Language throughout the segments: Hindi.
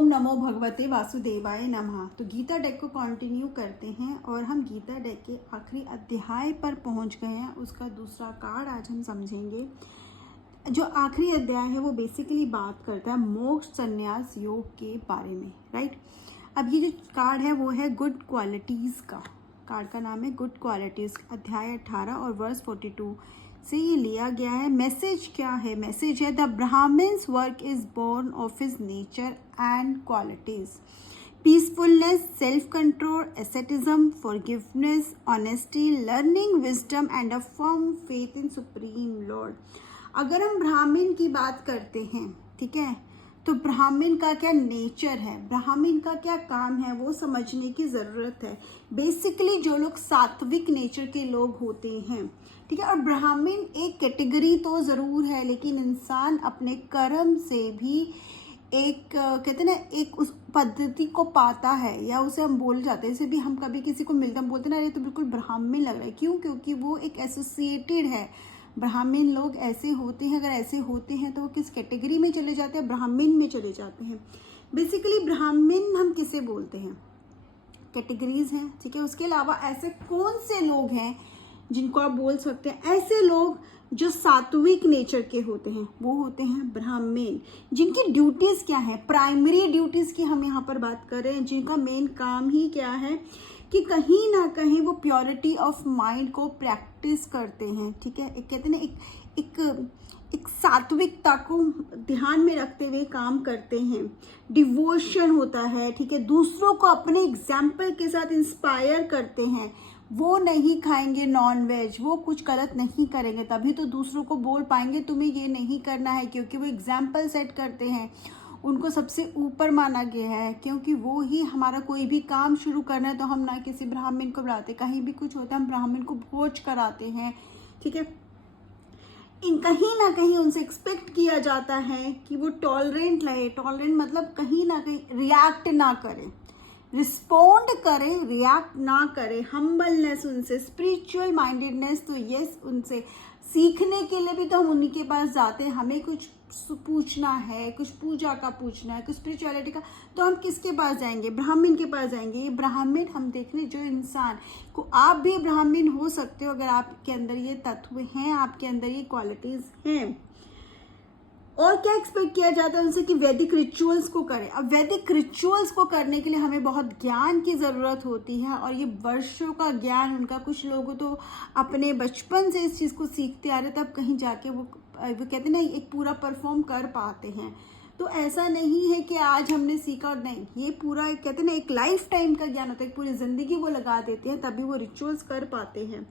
ओम नमो भगवते वासुदेवाय नमः। तो गीता डेक को कंटिन्यू करते हैं और हम गीता डेक के आखिरी अध्याय पर पहुंच गए हैं। उसका दूसरा कार्ड आज हम समझेंगे। जो आखिरी अध्याय है वो बेसिकली बात करता है मोक्ष संन्यास योग के बारे में, राइट। अब ये जो कार्ड है वो है गुड क्वालिटीज़ का। कार्ड का नाम है गुड क्वालिटीज़, अध्याय 18 और वर्स 42 से ये लिया गया है। मैसेज क्या है? मैसेज है the Brahmin's work is born of his nature and qualities, peacefulness, self control, asceticism, forgiveness, honesty, learning wisdom and a firm faith in supreme lord. अगर हम ब्राह्मण की बात करते हैं, ठीक है, तो ब्राह्मण का क्या नेचर है, ब्राह्मण का क्या काम है, वो समझने की ज़रूरत है। बेसिकली जो लोग सात्विक नेचर के लोग होते हैं, ठीक है, और ब्राह्मण एक कैटेगरी तो ज़रूर है, लेकिन इंसान अपने कर्म से भी एक कहते हैं ना, एक उस पद्धति को पाता है, या उसे हम बोल जाते हैं। जैसे भी हम कभी किसी को मिलते हैं, बोलते हैं ना ये तो बिल्कुल ब्राह्मण लग रहा है। क्यों? क्योंकि वो एक एसोसिएटेड है। ब्राह्मण लोग ऐसे होते हैं, अगर ऐसे होते हैं तो वो किस कैटेगरी में चले जाते हैं? ब्राह्मण में चले जाते हैं। बेसिकली ब्राह्मण हम किसे बोलते हैं? कैटेगरीज हैं, ठीक है। उसके अलावा ऐसे कौन से लोग हैं जिनको आप बोल सकते हैं? ऐसे लोग जो सात्विक नेचर के होते हैं, वो होते हैं ब्राह्मण। जिनकी ड्यूटीज़ क्या है? प्राइमरी ड्यूटीज़ की हम यहाँ पर बात कर रहे हैं, जिनका मेन काम ही क्या है कि कहीं ना कहीं वो प्योरिटी ऑफ माइंड को प्रैक्टिस करते हैं, ठीक है। एक कहते हैं ना, एक सात्विकता को ध्यान में रखते हुए काम करते हैं। डिवोशन होता है, ठीक है। दूसरों को अपने एग्जाम्पल के साथ इंस्पायर करते हैं। वो नहीं खाएंगे नॉन वेज, वो कुछ गलत नहीं करेंगे, तभी तो दूसरों को बोल पाएंगे तुम्हें ये नहीं करना है, क्योंकि वो एग्जाम्पल सेट करते हैं। उनको सबसे ऊपर माना गया है, क्योंकि वो ही हमारा कोई भी काम शुरू करना है तो हम ना किसी ब्राह्मण को बुलाते, कहीं भी कुछ होता है हम ब्राह्मण को भोज कराते हैं, ठीक है। इन कहीं ना कहीं उनसे एक्सपेक्ट किया जाता है कि वो टॉलरेंट रहे। टॉलरेंट मतलब कहीं ना कहीं रिएक्ट ना करें, रिस्पोंड करें, रिएक्ट ना करें। हम्बलनेस उनसे, स्पिरिचुअल माइंडेडनेस तो यस उनसे। सीखने के लिए भी तो हम उन्हीं के पास जाते हैं। हमें कुछ पूछना है, कुछ पूजा का पूछना है, कुछ स्पिरिचुअलिटी का, तो हम किसके पास जाएंगे? ब्राह्मण के पास जाएंगे। ये ब्राह्मण हम देख रहे, जो इंसान को, आप भी ब्राह्मण हो सकते हो अगर आपके अंदर ये तत्व हैं, आपके अंदर ये क्वालिटीज हैं। और क्या एक्सपेक्ट किया जाता है उनसे? कि वैदिक रिचुअल्स को करें। अब वैदिक रिचुअल्स को करने के लिए हमें बहुत ज्ञान की ज़रूरत होती है, और ये वर्षों का ज्ञान उनका। कुछ लोग तो अपने बचपन से इस चीज़ को सीखते आ रहे, तब कहीं जाके वो कहते हैं ना एक पूरा परफॉर्म कर पाते हैं। तो ऐसा नहीं है कि आज हमने सीखा और नहीं, ये पूरा एक कहते हैं ना एक लाइफ टाइम का ज्ञान होता है, पूरी ज़िंदगी वो लगा देते हैं तभी वो रिचुअल्स कर पाते हैं।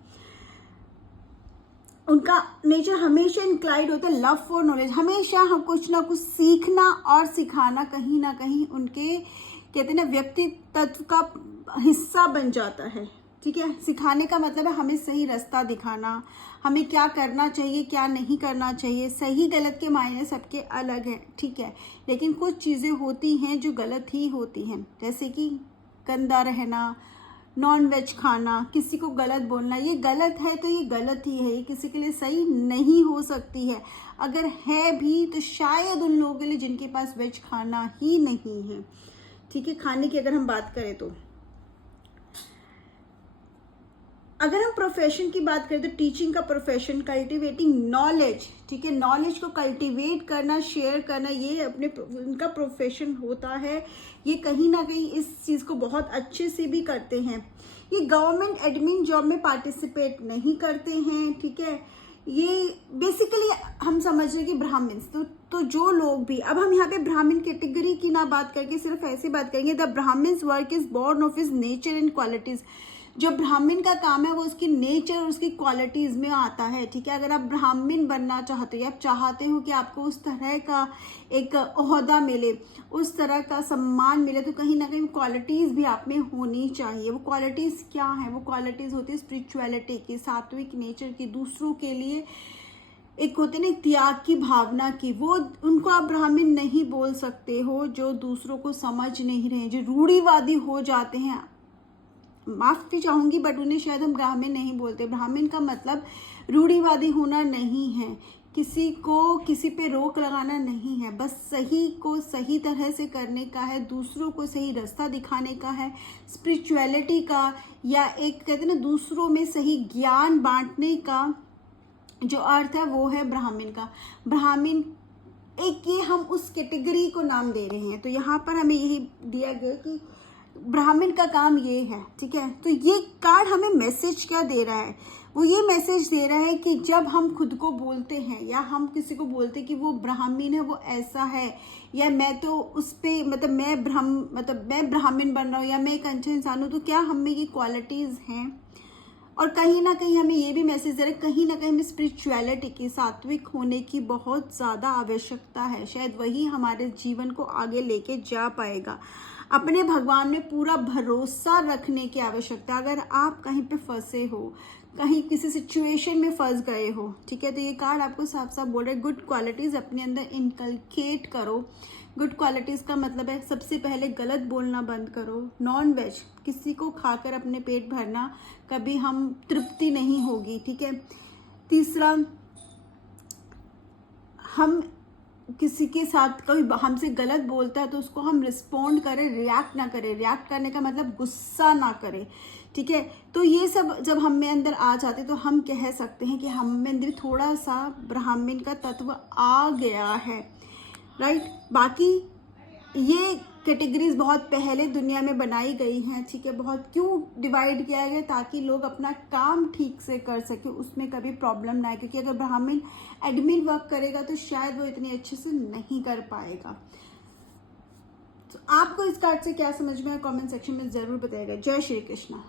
उनका नेचर हमेशा इंक्लाइंड होता है लव फॉर नॉलेज। हमेशा हम कुछ ना कुछ सीखना और सिखाना कहीं ना कहीं उनके कहते हैं ना व्यक्तित्व का हिस्सा बन जाता है, ठीक है। सिखाने का मतलब है हमें सही रास्ता दिखाना, हमें क्या करना चाहिए, क्या नहीं करना चाहिए। सही गलत के मायने सबके अलग हैं, ठीक है, लेकिन कुछ चीज़ें होती हैं जो गलत ही होती हैं, जैसे कि गंदा रहना, नॉन वेज खाना, किसी को गलत बोलना। ये गलत है तो ये गलत ही है, ये किसी के लिए सही नहीं हो सकती है। अगर है भी तो शायद उन लोगों के लिए जिनके पास वेज खाना ही नहीं है, ठीक है। खाने की अगर हम बात करें तो अगर हम प्रोफेशन की बात करें तो टीचिंग का प्रोफेशन, कल्टिवेटिंग नॉलेज, ठीक है। नॉलेज को कल्टिवेट करना, शेयर करना, ये अपने उनका प्रोफेशन होता है। ये कहीं ना कहीं इस चीज़ को बहुत अच्छे से भी करते हैं। ये गवर्नमेंट एडमिन जॉब में पार्टिसिपेट नहीं करते हैं, ठीक है। ये बेसिकली हम समझ रहे हैं कि ब्राह्मण तो जो लोग भी, अब हम यहाँ पे ब्राह्मण कैटेगरी की ना बात करके सिर्फ ऐसी बात करेंगे the Brahmin's work is born of his nature and qualities. जो ब्राह्मण का काम है वो उसकी नेचर और उसकी क्वालिटीज़ में आता है, ठीक है। अगर आप ब्राह्मण बनना चाहते हो, या आप चाहते हो कि आपको उस तरह का एक ओहदा मिले, उस तरह का सम्मान मिले, तो कहीं ना कहीं क्वालिटीज़ भी आप में होनी चाहिए। वो क्वालिटीज़ क्या है? वो क्वालिटीज़ होती है स्पिरिचुअलिटी की, सात्विक नेचर की, दूसरों के लिए एक होते ना त्याग की भावना की। वो उनको आप ब्राह्मण नहीं बोल सकते हो जो दूसरों को समझ नहीं रहे, जो रूढ़िवादी हो जाते हैं। माफ़ी चाहूँगी बट उन्हें शायद हम ब्राह्मण नहीं बोलते। ब्राह्मण का मतलब रूढ़िवादी होना नहीं है, किसी को किसी पे रोक लगाना नहीं है, बस सही को सही तरह से करने का है, दूसरों को सही रास्ता दिखाने का है, स्पिरिचुअलिटी का, या एक कहते हैं ना दूसरों में सही ज्ञान बांटने का जो अर्थ है वो है ब्राह्मण का। ब्राह्मण एक ये हम उस कैटेगरी को नाम दे रहे हैं, तो यहाँ पर हमें यही दिया गया कि ब्राह्मण का काम ये है, ठीक है। तो ये कार्ड हमें मैसेज क्या दे रहा है, वो ये मैसेज दे रहा है कि जब हम खुद को बोलते हैं या हम किसी को बोलते हैं कि वो ब्राह्मण है, वो ऐसा है, या मैं तो उस पे मतलब मैं ब्राह्मण बन रहा हूँ, या मैं एक अच्छा इंसान हूँ, तो क्या हम में ये क्वालिटीज़ हैं। और कहीं ना कहीं हमें ये भी मैसेज दे रहा है, कहीं ना कहीं हमें स्पिरिचुअलिटी की, सात्विक होने की बहुत ज़्यादा आवश्यकता है। शायद वही हमारे जीवन को आगे लेके जा पाएगा। अपने भगवान में पूरा भरोसा रखने की आवश्यकता। अगर आप कहीं पे फंसे हो, कहीं किसी सिचुएशन में फंस गए हो, ठीक है, तो ये कार्ड आपको साफ साफ बोल रहा है गुड क्वालिटीज़ अपने अंदर इनकलकेट करो। गुड क्वालिटीज़ का मतलब है सबसे पहले गलत बोलना बंद करो। नॉन वेज किसी को खाकर अपने पेट भरना कभी हम तृप्ति नहीं होगी, ठीक है। तीसरा, हम किसी के साथ कोई हमसे गलत बोलता है तो उसको हम रिस्पोंड करें, रिएक्ट ना करें। रिएक्ट करने का मतलब गुस्सा ना करें, ठीक है। तो ये सब जब हम में अंदर आ जाते तो हम कह सकते हैं कि हम में अंदर थोड़ा सा ब्राह्मण का तत्व आ गया है, राइट। बाकी ये कैटेगरीज बहुत पहले दुनिया में बनाई गई हैं, ठीक है। बहुत क्यों डिवाइड किया गया, ताकि लोग अपना काम ठीक से कर सके, उसमें कभी प्रॉब्लम ना आए। क्योंकि अगर ब्राह्मण एडमिन वर्क करेगा तो शायद वो इतनी अच्छे से नहीं कर पाएगा। तो आपको इस कार्ड से क्या समझ में आया, कमेंट सेक्शन में ज़रूर बताइएगा। जय श्री कृष्णा।